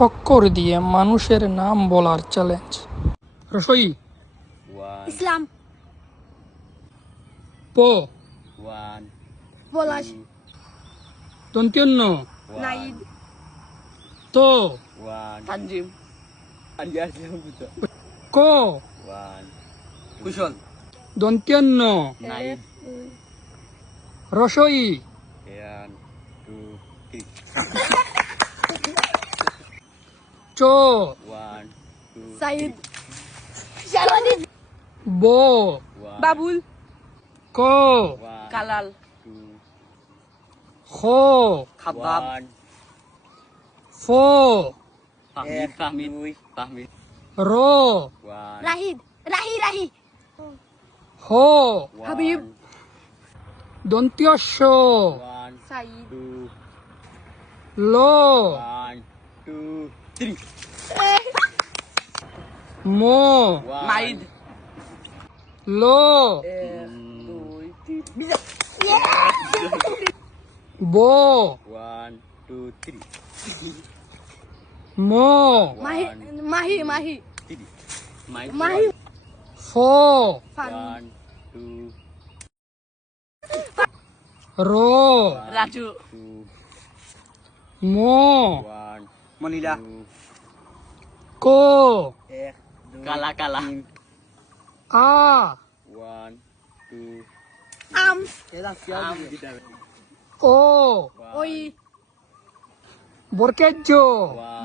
অক্ষর দিয়ে মানুষের নাম বলার চ্যালেঞ্জ। রসই। ইসলাম। প। পলাশ। দন্ত্যন্ন। নাইদ। ত। তানজিম। ক। কুশল। দন্ত্যন্ন। নাইদ। রসই। চ। সাইদ। ব। বাবুল। ক। কালাল। খ। খাবাব। ফ। ফাহমিদ। র। রাহিদ। রাহি। হ। হাবিব। দন্ত্যস্য। সাইদ। ল। ম। নাইদ। ল। ব। ম। মাহি। ফ। ফান। র। রাজু। ম। মনিলা। ক। কালা। আ। আম। ও। ওই। বরকেজ্য।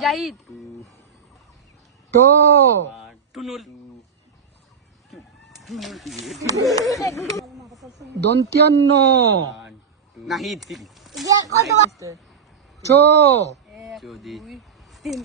জাহিদ। ট। টুনুল। দন্ত্যান্ন। নাহিদ। চ। এক, দুই, তিন।